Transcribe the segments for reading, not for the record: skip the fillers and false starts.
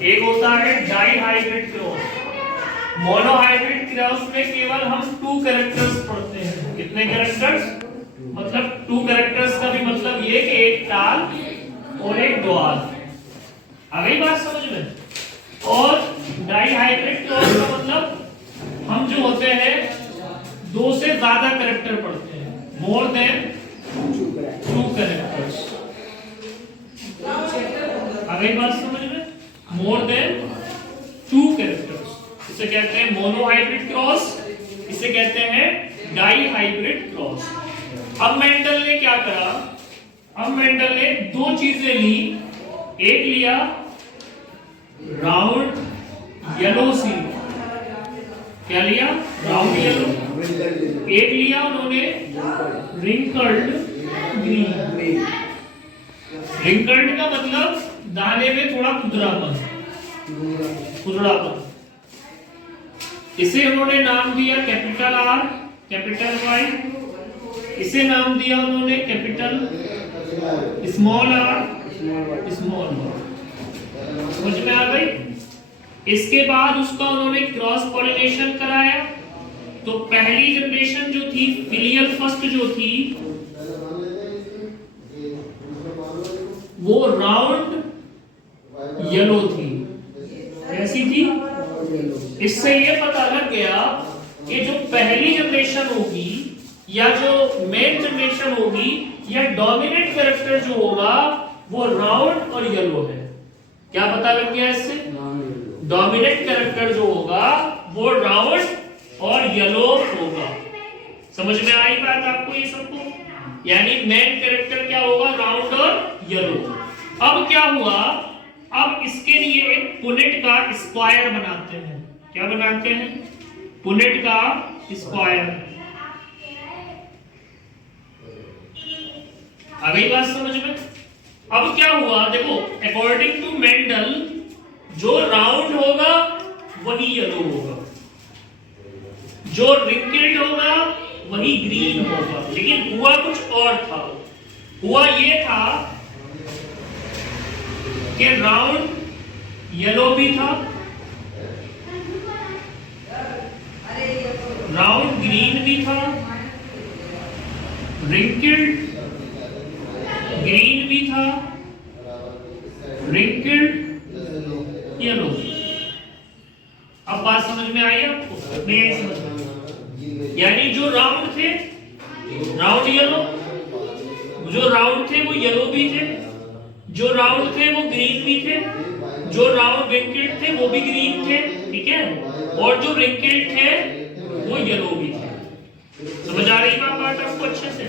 एक होता है dihybrid cross. Monohybrid cross में केवल हम 2 कैरेक्टर्स पढ़ते हैं। कितने कैरेक्टर्स? मतलब 2 कैरेक्टर्स का भी मतलब ये कि एक ताल और एक द्वार। आ गई बात समझ में? और डाई हाइब्रिड क्रॉस का मतलब हम जो होते हैं 2 से ज्यादा कैरेक्टर पढ़ते हैं, मोर देन 2 कैरेक्टर्स। आ गई बात समझ में? More than 2 characters. इसे कहते हैं मोनो हाइब्रिड क्रॉस, इसे कहते हैं डाई हाइब्रिड क्रॉस। अब मेंडल ने क्या करा? अब मेंडल ने 2 चीजें ली। एक लिया राउंड येलो सीड। क्या लिया? Round yellow. एक लिया उन्होंने रिंकल्ड ग्रीन। रिंकल्ड का मतलब दाने में थोड़ा खुदरापन। इसे उन्होंने नाम दिया कैपिटल आर, कैपिटल वाई। इसे नाम दिया उन्होंने capital small R, small R. समझ में आ गई? इसके बाद उसका उन्होंने क्रॉस पॉलिनेशन कराया। तो पहली जनरेशन जो थी, फिलियल फर्स्ट जो थी, वो राउंड येलो थी। कैसी थी? इससे ये पता लग गया कि जो पहली जनरेशन होगी या जो मेन जनरेशन होगी या डोमिनेंट कैरेक्टर जो होगा वो राउंड और येलो है। क्या पता लग गया इससे? डोमिनेंट कैरेक्टर जो होगा वो राउंड और येलो होगा। समझ में आई बात आपको ये सबको? यानी मेन कैरेक्टर क्या होगा? राउंड और येलो। अब क्या हुआ? अब इसके लिए एक पुनेट का स्क्वायर बनाते हैं। क्या बनाते हैं? पुनेट का स्क्वायर। आ गई बात समझ में? अब क्या हुआ देखो, अकॉर्डिंग टू मेंडल जो राउंड होगा वही येलो होगा, जो रिंकल्ड होगा वही ग्रीन होगा। लेकिन हुआ कुछ और था। हुआ ये था कि राउंड येलो भी था, राउंड ग्रीन भी था, रिंकल्ड ग्रीन भी था, रिंकल्ड येलो। अब बात समझ में आई आपको? नहीं आई समझ में? यानी जो राउंड थे राउंड येलो, जो राउंड थे वो येलो भी थे, जो राउंड थे वो ग्रीन भी थे, जो राउंड रिंकल्ड थे वो भी ग्रीन थे, ठीक है, और जो रिंकल्ड थे वो येलो भी थे। समझ आ रही बात आपको अच्छे से?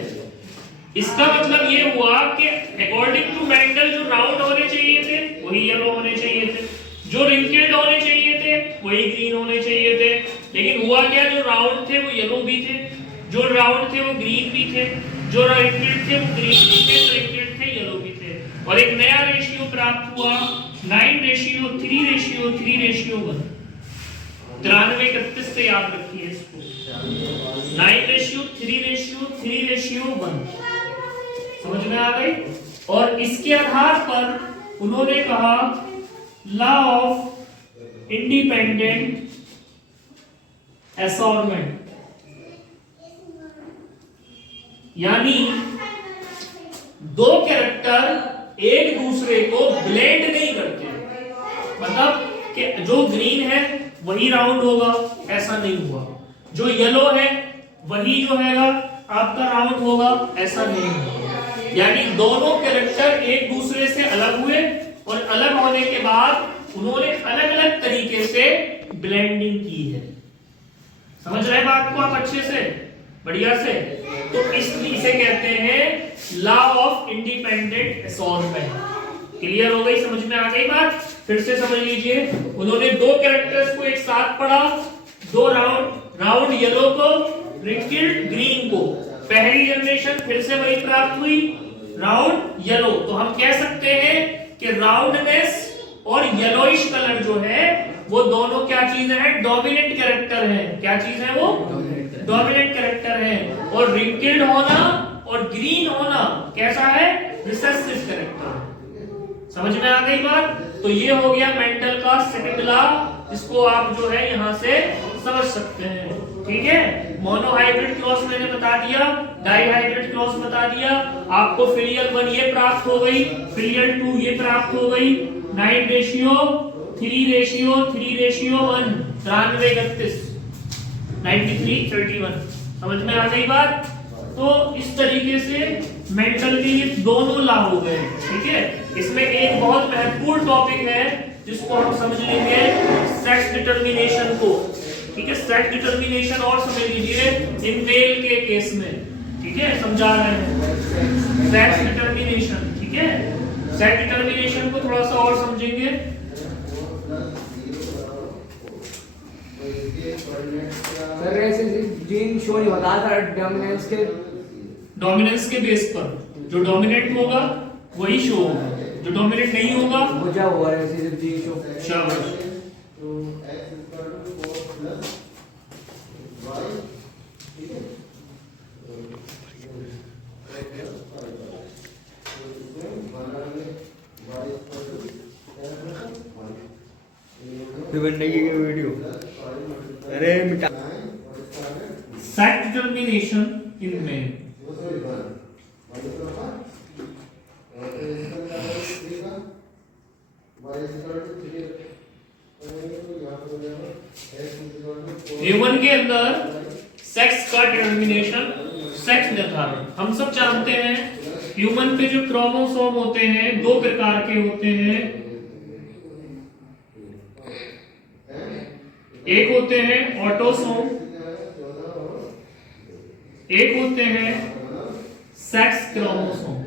इसका मतलब ये हुआ कि अकॉर्डिंग टू मेंडल जो राउंड होने चाहिए थे वही येलो होने चाहिए थे, जो रिंकल्ड होने चाहिए थे वही ग्रीन होने चाहिए थे। लेकिन हुआ क्या? जो राउंड थे वो येलो भी थे, जो राउंड थे वो ग्रीन भी थे, जो रिंकल्ड थे वो ग्रीन भी थे, रिंकल्ड थे येलो भी थे। और एक नया रेशियो प्राप्त हुआ 9:3:3:1। 93-31 से याद रखिए इसको। 9:3:3:1। समझ में आ गई? और इसके आधार पर उन्होंने कहा लॉ ऑफ इंडिपेंडेंट असॉर्टमेंट, यानी 2 कैरेक्टर एक दूसरे को ब्लेंड नहीं करते। मतलब कि जो ग्रीन है वही राउंड होगा, ऐसा नहीं हुआ। जो येलो है वही जो है आपका राउंड होगा, ऐसा नहीं हुआ। यानी दोनों कैरेक्टर एक दूसरे से अलग हुए और अलग होने के बाद उन्होंने अलग अलग तरीके से ब्लेंडिंग की है। समझ रहे बात को आप अच्छे से, बढ़िया से? तो इसलिए इसे कहते हैं law of independent assortment. Clear हो गई? समझ में आ गई बात? फिर से समझ लीजिए। उन्होंने 2 कैरेक्टर्स को एक साथ पढ़ा, 2 राउंड येलो को, रिंकल्ड ग्रीन को। पहली जनरेशन फिर से वही प्राप्त हुई, राउंड येलो। तो हम कह सकते हैं कि राउंडनेस और येलोइश कलर जो है वो दोनों क्या चीज है? डोमिनेंट कैरेक्टर है। क्या चीज है वो? डोमिनेंट कैरेक्टर है। और रिंकल्ड होना और ग्रीन होना कैसा है? Recessive character. समझ में आ गई बात? तो ये हो गया मेंडल का सेकंड लॉ, इसको आप जो है यहां से समझ सकते हैं। ठीक है, मोनोहाइब्रिड क्रॉस मैंने बता दिया, डाइहाइब्रिड क्रॉस बता दिया आपको। फिलियल 1 ये प्राप्त हो गई, फिलियल 2 ये प्राप्त हो गई। 9 रेशियो 3 रेशियो 3 रेशियो 1 93 31 93 31। समझ में आ गई बात? तो इस तरीके से मेंटल के ये दोनों लॉ हो गए। ठीक है, इसमें एक बहुत महत्वपूर्ण टॉपिक है जिसको हम समझ लेंगे, सेक्स डिटरमिनेशन को। ठीक है, सेक्स डिटरमिनेशन और समझ लीजिए इन मेल के केस में। ठीक है, समझा रहे हैं सेक्स डिटरमिनेशन। ठीक है, सेक्स डिटरमिनेशन को थोड़ा सा और समझेंगे। सर ऐसे जीन शो नहीं होता था डोमिनेंस के बेस पर, जो डोमिनेंट होगा वही शो होगा, जो डोमिनेंट नहीं होगा वो क्या हुआ है ऐसे जीन शो। शाबाश। बनने की वीडियो अरे मिटा sex determination in male. Human के अंदर सेक्स का डिटरमिनेशन, सेक्स निर्धारण हम सब जानते हैं। ह्यूमन पे जो क्रोमोसोम होते हैं 2 प्रकार के होते हैं। एक होते हैं ऑटोसोम, एक होते हैं सेक्स क्रोमोसोम।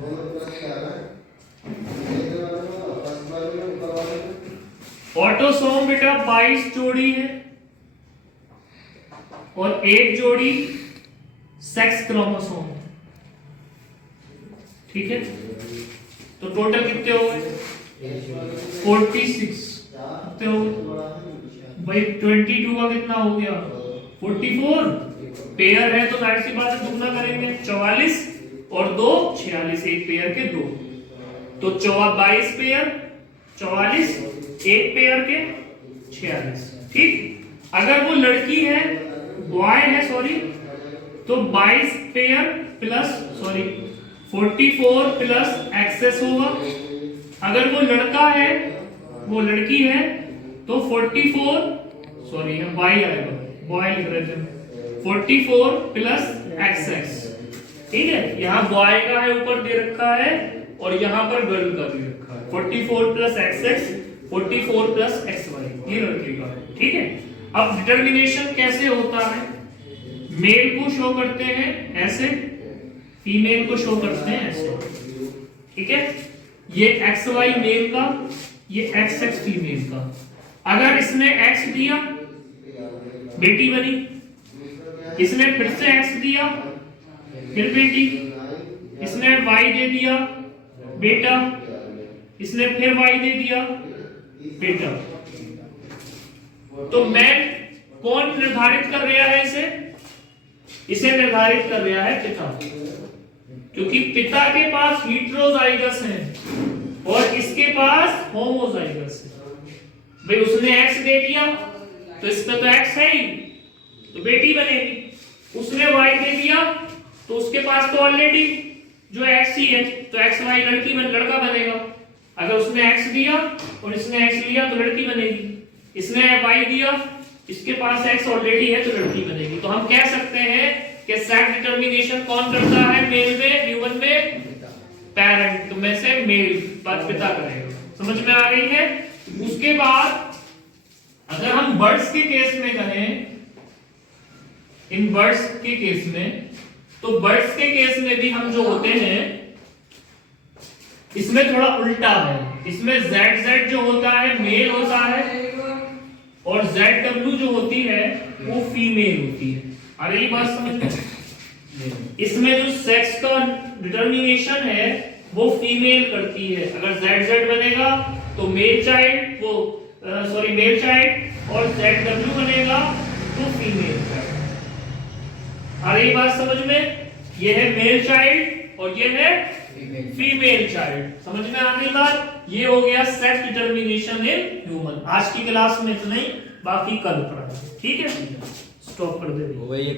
ऑटोसोम बेटा 22 जोड़ी है और एक जोड़ी सेक्स क्रोमोसोम। ठीक है, तो टोटल कितने हो गए? 46। कितने हो गए भाई? 22 का कितना हो गया? 44। पेयर है तो जाहिर सी बात है दुगना करेंगे, 44 और 2 46, एक पेयर के 2, तो 22 पेयर 44, एक पेयर के 46। ठीक, अगर वो लड़की है, बॉय है सॉरी, तो 22 पेयर प्लस 44 प्लस एक्सेस होगा। अगर वो लड़का है, वो लड़की है, तो 44 बॉय आएगा, बॉय लिख रहे थे 44 प्लस एक्सेस। ठीक है, यहाँ बॉय का है ऊपर दे रखा है और यहाँ पर गर्ल का दे रखा है। 44 plus XX 44 plus X Y, ये लड़के का है। ठीक है, अब डिटरमिनेशन कैसे होता है? मेल को शो करते हैं ऐसे, फीमेल को शो करते हैं ऐसे। ठीक है, ये एक्स वाई मेल का, ये एक्स एक्स फीमेल का। अगर इसने एक्स दिया बेटी बनी, इसने फिर से एक्स दिया फिर बेटी, इसने वाई दे दिया बेटा, इसने फिर वाई दे दिया बेटा। तो मैं कौन निर्धारित कर रहा है इसे? इसे निर्धारित कर रहा है पिता, क्योंकि पिता के पास हीटेरोजाइगस है और इसके पास होमोजाइगस है। भाई उसने एक्स दे दिया तो इसमें तो एक्स है ही, तो बेटी बनेगी। उसने वाई दे दिया तो उसके पास तो ऑलरेडी जो एक्स ही है, तो एक्स वाई लड़का बनेगा। अगर उसने एक्स दिया और इसने एक्स लिया तो लड़की बनेगी। इसने वाई दिया, इसके पास एक्स ऑलरेडी है तो लड़की बनेगी। तो हम कह सकते हैं कि सेक्स डिटरमिनेशन कौन करता है? मेल में, ह्यूमन में पेरेंट में से मेल पिता करेगा। समझ में आ रही है? उसके बाद अगर हम बर्ड्स के केस में कहें, इन बर्ड्स के केस में, तो बर्ड्स के केस में भी हम जो होते हैं इसमें थोड़ा उल्टा है। इसमें ZZ जो होता है मेल होता है और ZW जो होती है वो फीमेल होती है। अरे ये बात समझ में? इसमें जो सेक्स का डिटरमिनेशन है वो फीमेल करती है। अगर ZZ बनेगा तो मेल चाइल्ड, मेल चाइल्ड, और ZW बनेगा तो फीमेल चाइल्ड। अरे ये बात समझ में? ये है मेल चाइल्ड और ये है फीमेल चाइल्ड। समझ में आ गई बात? ये हो गया सेक्स डिटर्मिनेशन इन ह्यूमन। आज की क्लास में इतना ही, बाकी कल पढ़ाएंगे। ठीक है, स्टॉप कर दे। वो ये